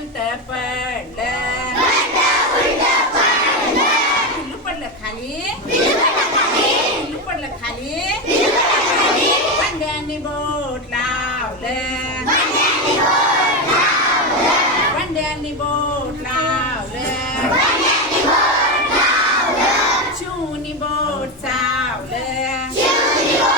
้งแต่แปลงแดงแม่ดาวุ่นดาวแปลงแดงลูกเป็นหลักฐานีลูกเป็นหลักฐานีลูกเป็นหลักฐานีลูกเป็นหลักฐานีแดงในโบสถ์ลาวแดงชูนิโบสาวแดงชูนิโบ